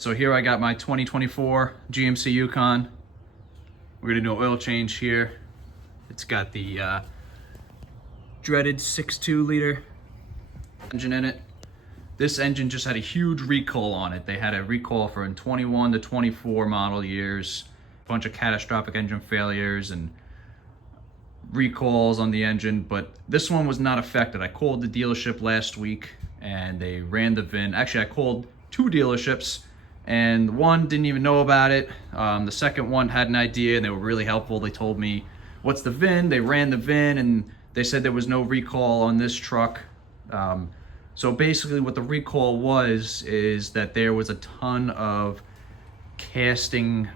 So here I got my 2024 GMC Yukon. We're gonna do an oil change here. It's got the dreaded 6.2 liter engine in it. This engine just had a huge recall on it. They had a recall for 21 to 24 model years, a bunch of catastrophic engine failures and recalls on the engine, but this one was not affected. I called the dealership last week and they ran the VIN. Actually, I called two dealerships and one didn't even know about it. The second one had an idea and they were really helpful. They told me, what's the VIN? They ran the VIN and they said there was no recall on this truck. So basically what the recall was is that there was a ton of casting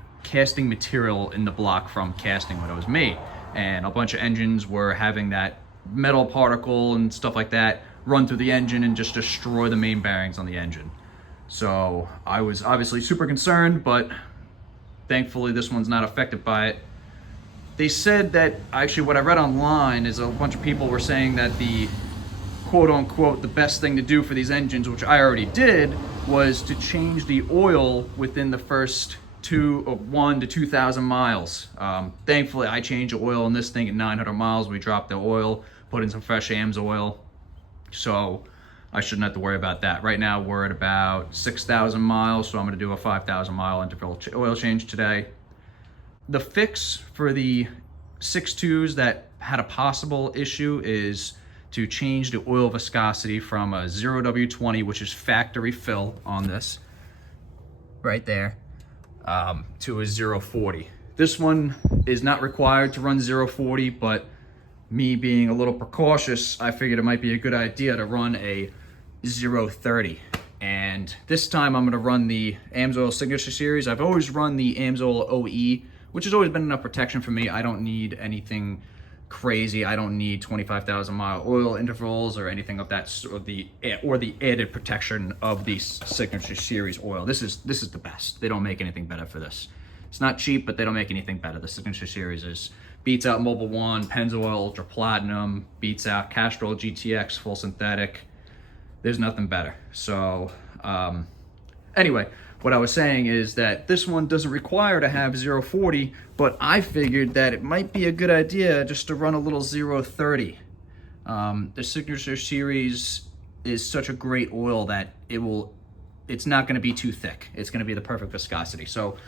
material in the block from casting when it was made. And a bunch of engines were having that metal particle and stuff like that run through the engine and just destroy the main bearings on the engine. So I was obviously super concerned, but thankfully this one's not affected by it. They said that, actually what I read online is a bunch of people were saying that the quote unquote the best thing to do for these engines, which I already did, was to change the oil within the first 1 to 2,000 miles. Thankfully I changed the oil in this thing at 900 miles. We dropped the oil, put in some fresh Amsoil, so I shouldn't have to worry about that. Right now we're at about 6,000 miles, so I'm gonna do a 5,000 mile interval oil change today. The fix for the 6.2s that had a possible issue is to change the oil viscosity from a 0w-30, which is factory fill on this, right there, to a 0.40. This one is not required to run 0.40, but me being a little precautious, I figured it might be a good idea to run a 0.30. And this time I'm gonna run the Amsoil Signature Series. I've always run the Amsoil OE, which has always been enough protection for me. I don't need anything crazy. I don't need 25,000 mile oil intervals or anything of that sort, or the added protection of the Signature Series oil. This is the best. They don't make anything better for this. It's not cheap, but they don't make anything better. The Signature Series beats out Mobil 1, Pennzoil Ultra Platinum, beats out Castrol GTX full synthetic. There's nothing better. So anyway, what I was saying is that this one doesn't require to have 0.40, but I figured that it might be a good idea just to run a little 0.30. The Signature Series is such a great oil that it's not gonna be too thick. It's gonna be the perfect viscosity. So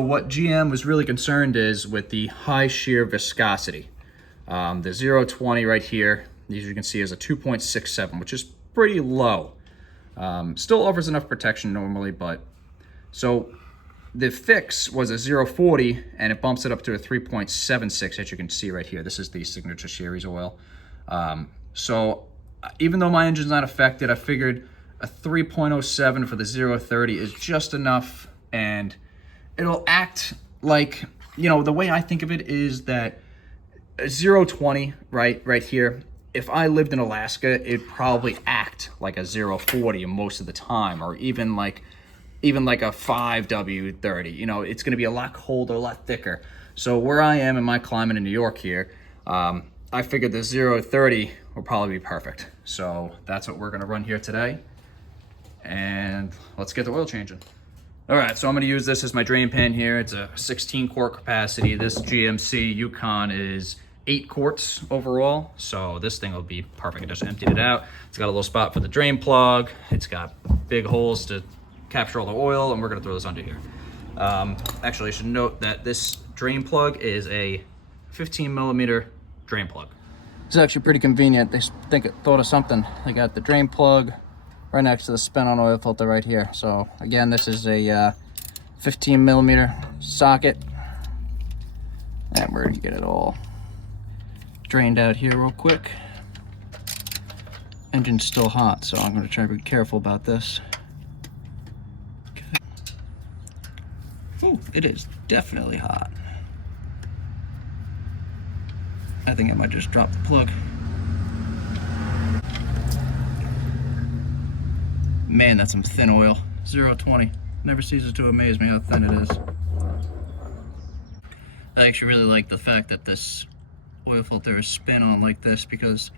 what GM was really concerned is with the high shear viscosity. The 0.20 right here, as you can see, is a 2.67, which is pretty low. Still offers enough protection normally, but so the fix was a 0.40 and it bumps it up to a 3.76, as you can see right here. This is the Signature Series oil. So even though my engine's not affected, I figured a 3.07 for the 0.30 is just enough, and it'll act like, you know, the way I think of it is that a 0.20 right here, if I lived in Alaska, it'd probably act like a 0.40 most of the time, or even like a 5w-30. You know, it's gonna be a lot colder, a lot thicker. So where I am in my climate in New York here, I figured the 0.30 will probably be perfect. So that's what we're gonna run here today. And let's get the oil changing. All right, so I'm gonna use this as my drain pan here. It's a 16 quart capacity. This GMC Yukon is 8 quarts overall, so this thing will be perfect. I just emptied it out. It's got a little spot for the drain plug. It's got big holes to capture all the oil, and we're gonna throw this under here. Actually, I should note that this drain plug is a 15 millimeter drain plug. It's actually pretty convenient. They thought of something. They got the drain plug right next to the spin-on oil filter right here. So again, this is a 15 millimeter socket, and we're gonna get it all drained out here real quick. Engine's still hot, so I'm gonna try to be careful about this. Okay. Oh, it is definitely hot. I think I might just drop the plug. Man, that's some thin oil. 0.20. Never ceases to amaze me how thin it is. I actually really like the fact that this oil filter is spin on like this, because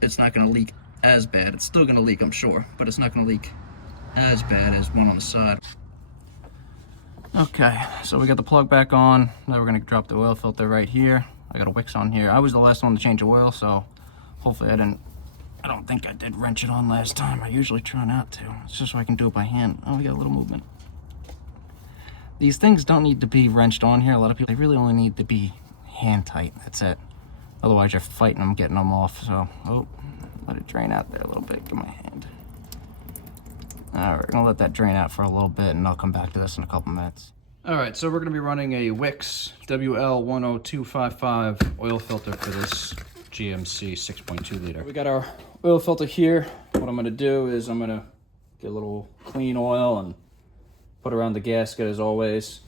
it's not going to leak as bad. It's still going to leak, I'm sure, but it's not going to leak as bad as one on the side. Okay, so we got the plug back on. Now we're gonna drop the oil filter right here. I got a wicks on here. I was the last one to change the oil, so hopefully I don't think I did wrench it on last time. I usually try not to. It's just so I can do it by hand. Oh, we got a little movement. These things don't need to be wrenched on here. A lot of people, they really only need to be hand tight. That's it. Otherwise you're fighting them, getting them off. So, oh, let it drain out there a little bit. Give my hand. All right, we're gonna let that drain out for a little bit and I'll come back to this in a couple minutes. All right, so we're gonna be running a Wix WL10255 oil filter for this GMC 6.2 liter. We got our oil filter here. What I'm gonna do is I'm gonna get a little clean oil and put around the gasket as always.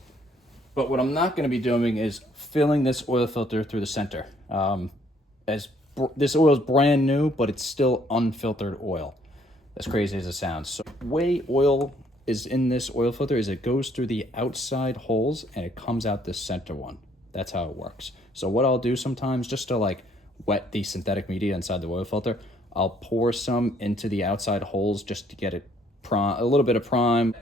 But what I'm not gonna be doing is filling this oil filter through the center. This oil is brand new, but it's still unfiltered oil. As crazy as it sounds. So the way oil is in this oil filter is it goes through the outside holes and it comes out this center one. That's how it works. So what I'll do sometimes, just to like wet the synthetic media inside the oil filter, I'll pour some into the outside holes just to get it a little bit of prime.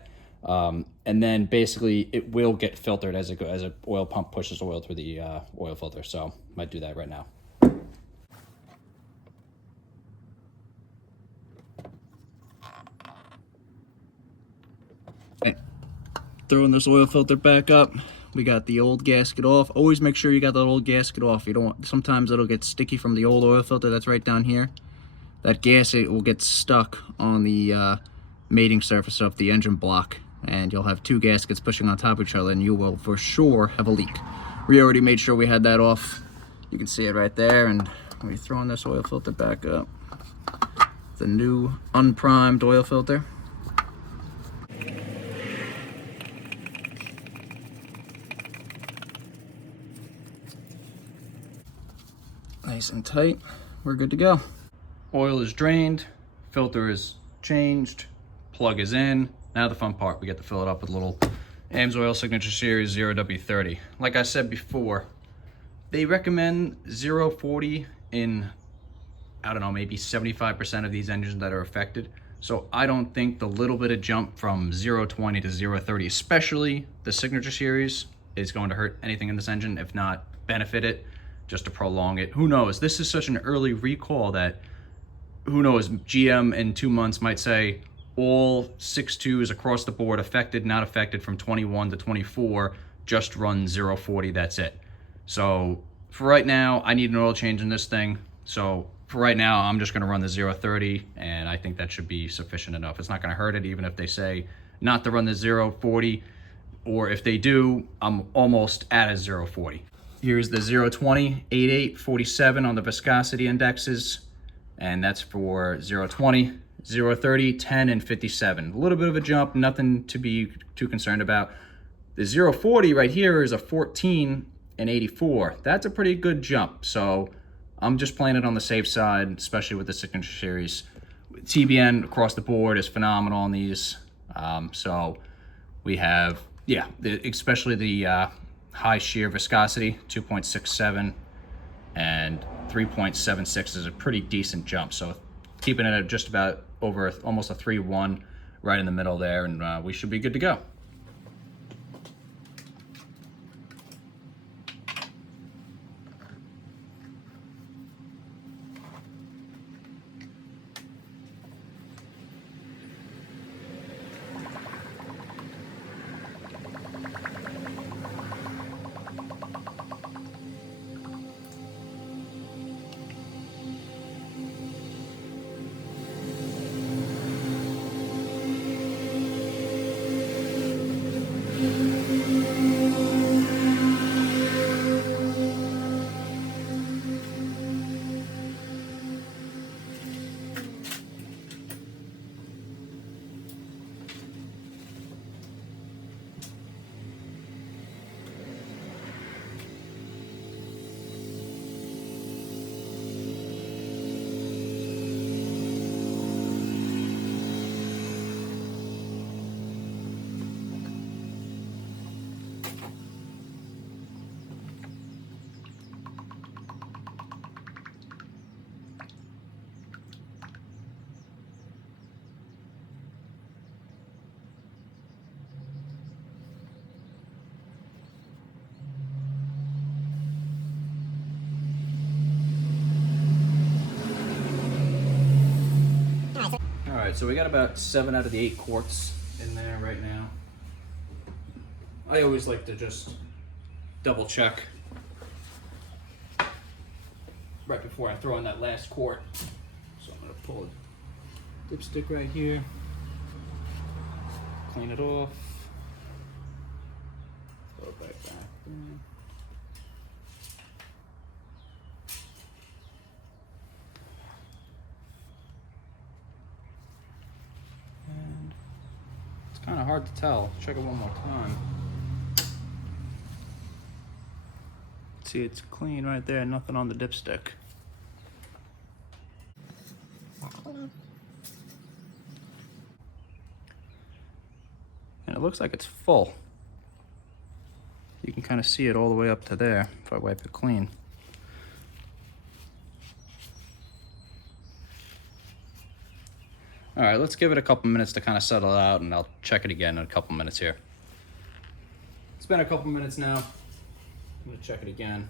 And then basically it will get filtered as an oil pump pushes oil through the oil filter. So I might do that right now. Throwing this oil filter back up. We got the old gasket off. Always make sure you got that old gasket off. You don't want, sometimes it'll get sticky from the old oil filter that's right down here. That gasket will get stuck on the mating surface of the engine block, and you'll have two gaskets pushing on top of each other, and you will for sure have a leak. We already made sure we had that off. You can see it right there, and we're throwing this oil filter back up. The new unprimed oil filter. Nice and tight, we're good to go. Oil is drained, filter is changed, plug is in. Now the fun part, we get to fill it up with a little Amsoil Signature Series 0w-30. Like I said before, they recommend 0.40 in, I don't know, maybe 75% of these engines that are affected. So I don't think the little bit of jump from 0.20 to 0.30, especially the Signature Series, is going to hurt anything in this engine, if not benefit it. Just to prolong it. Who knows? This is such an early recall that, who knows, GM in 2 months might say all 6.2s across the board affected, not affected from 21 to 24, just run 0.40, that's it. So for right now, I need an oil change in this thing. So for right now, I'm just gonna run the 0.30, and I think that should be sufficient enough. It's not gonna hurt it, even if they say not to run the 0.40, or if they do, I'm almost at a 0.40. Here's the 0.20, 88, 47 on the viscosity indexes, and that's for 0.20, 0.30, 10, and 57. A little bit of a jump, nothing to be too concerned about. The 0.40 right here is a 14 and 84. That's a pretty good jump, so I'm just playing it on the safe side, especially with the Signature Series. TBN across the board is phenomenal on these. So we have, yeah, especially the high shear viscosity, 2.67, and 3.76 is a pretty decent jump. So keeping it at just about over almost a 3.1 right in the middle there, and we should be good to go. right, so we got about 7 out of the 8 quarts in there right now. I always like to just double check right before I throw in that last quart. So I'm gonna pull a dipstick right here, clean it off, throw it right back in. And it's kind of hard to tell. Check it one more time. See, it's clean right there, nothing on the dipstick. And it looks like it's full. You can kind of see it all the way up to there if I wipe it clean. All right, let's give it a couple minutes to kind of settle out, and I'll check it again in a couple minutes here. It's been a couple minutes now. I'm gonna check it again.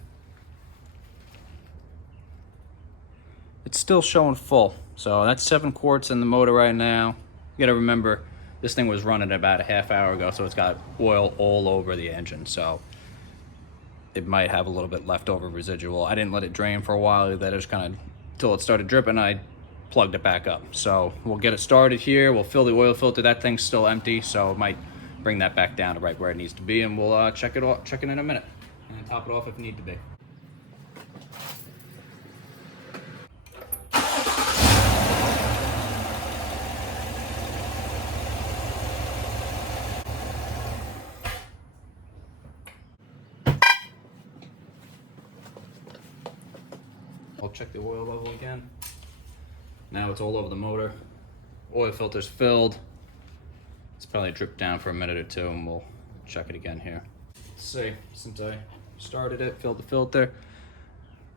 It's still showing full. So that's 7 quarts in the motor right now. You gotta remember, this thing was running about a half hour ago, so it's got oil all over the engine. So it might have a little bit leftover residual. I didn't let it drain for a while. That just kind of, till it started dripping, I plugged it back up. So we'll get it started here. We'll fill the oil filter. That thing's still empty, so it might bring that back down to right where it needs to be, and we'll check it in a minute. And top it off if need to be. I'll check the oil level again. Now it's all over the motor. Oil filter's filled. It's probably dripped down for a minute or two, and we'll check it again here. Let's see, since I started it, filled the filter.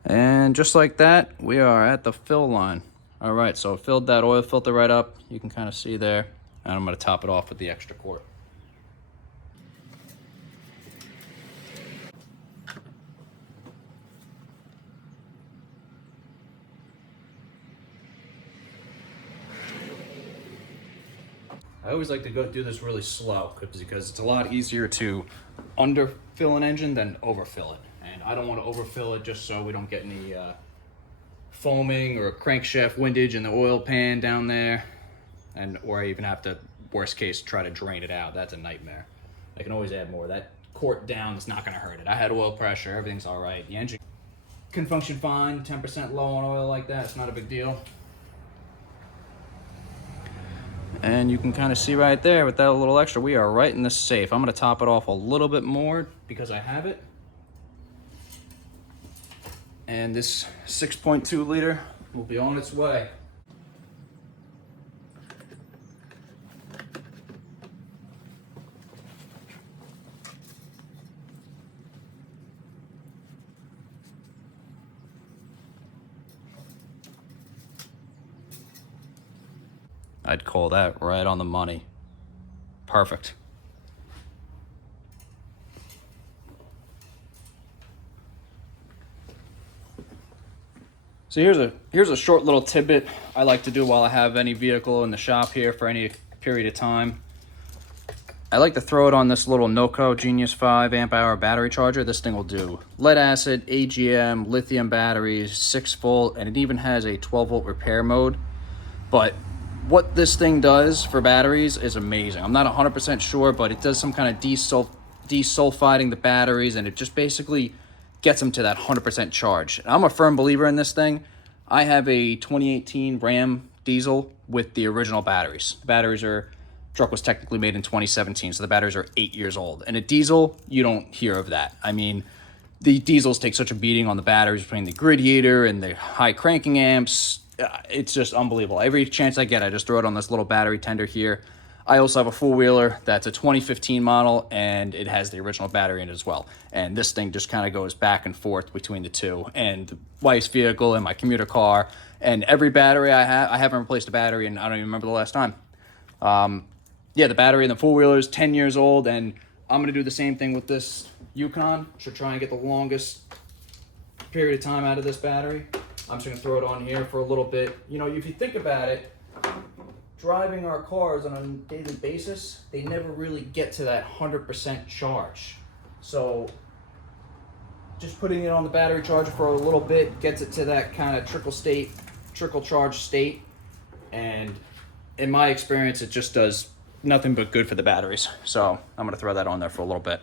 And just like that, we are at the fill line. All right, so it filled that oil filter right up. You can kind of see there. And I'm gonna top it off with the extra quart. I always like to do this really slow because it's a lot easier to underfill an engine than overfill it. And I don't want to overfill it just so we don't get any foaming or crankshaft windage in the oil pan down there. Or I even have to, worst case, try to drain it out. That's a nightmare. I can always add more. That quart down is not going to hurt it. I had oil pressure. Everything's all right. The engine can function fine. 10% low on oil like that. It's not a big deal. And you can kind of see right there with that little extra, we are right in the safe. I'm going to top it off a little bit more because I have it. And this 6.2 liter will be on its way. I'd call that right on the money. Perfect. So here's a short little tidbit I like to do while I have any vehicle in the shop here for any period of time. I like to throw it on this little Noco Genius 5 amp hour battery charger. This thing will do lead acid, AGM, lithium batteries, 6 volt, and it even has a 12 volt repair mode. But what this thing does for batteries is amazing. I'm not 100% sure, but it does some kind of desulfiding the batteries, and it just basically gets them to that 100% charge. And I'm a firm believer in this thing. I have a 2018 Ram diesel with the original batteries. The batteries truck was technically made in 2017, so the batteries are 8 years old. And a diesel, you don't hear of that. I mean, the diesels take such a beating on the batteries between the grid heater and the high cranking amps. It's just unbelievable. Every chance I get, I just throw it on this little battery tender here. I also have a four-wheeler that's a 2015 model, and it has the original battery in it as well. And this thing just kind of goes back and forth between the two. And the wife's vehicle and my commuter car, and every battery I haven't replaced a battery, and I don't even remember the last time. Yeah, the battery in the four-wheeler is 10 years old, and I'm going to do the same thing with this Yukon. Should try and get the longest period of time out of this battery. I'm just going to throw it on here for a little bit. You know, if you think about it, driving our cars on a daily basis, they never really get to that 100% charge. So just putting it on the battery charger for a little bit gets it to that kind of trickle charge state. And in my experience, it just does nothing but good for the batteries. So I'm gonna throw that on there for a little bit.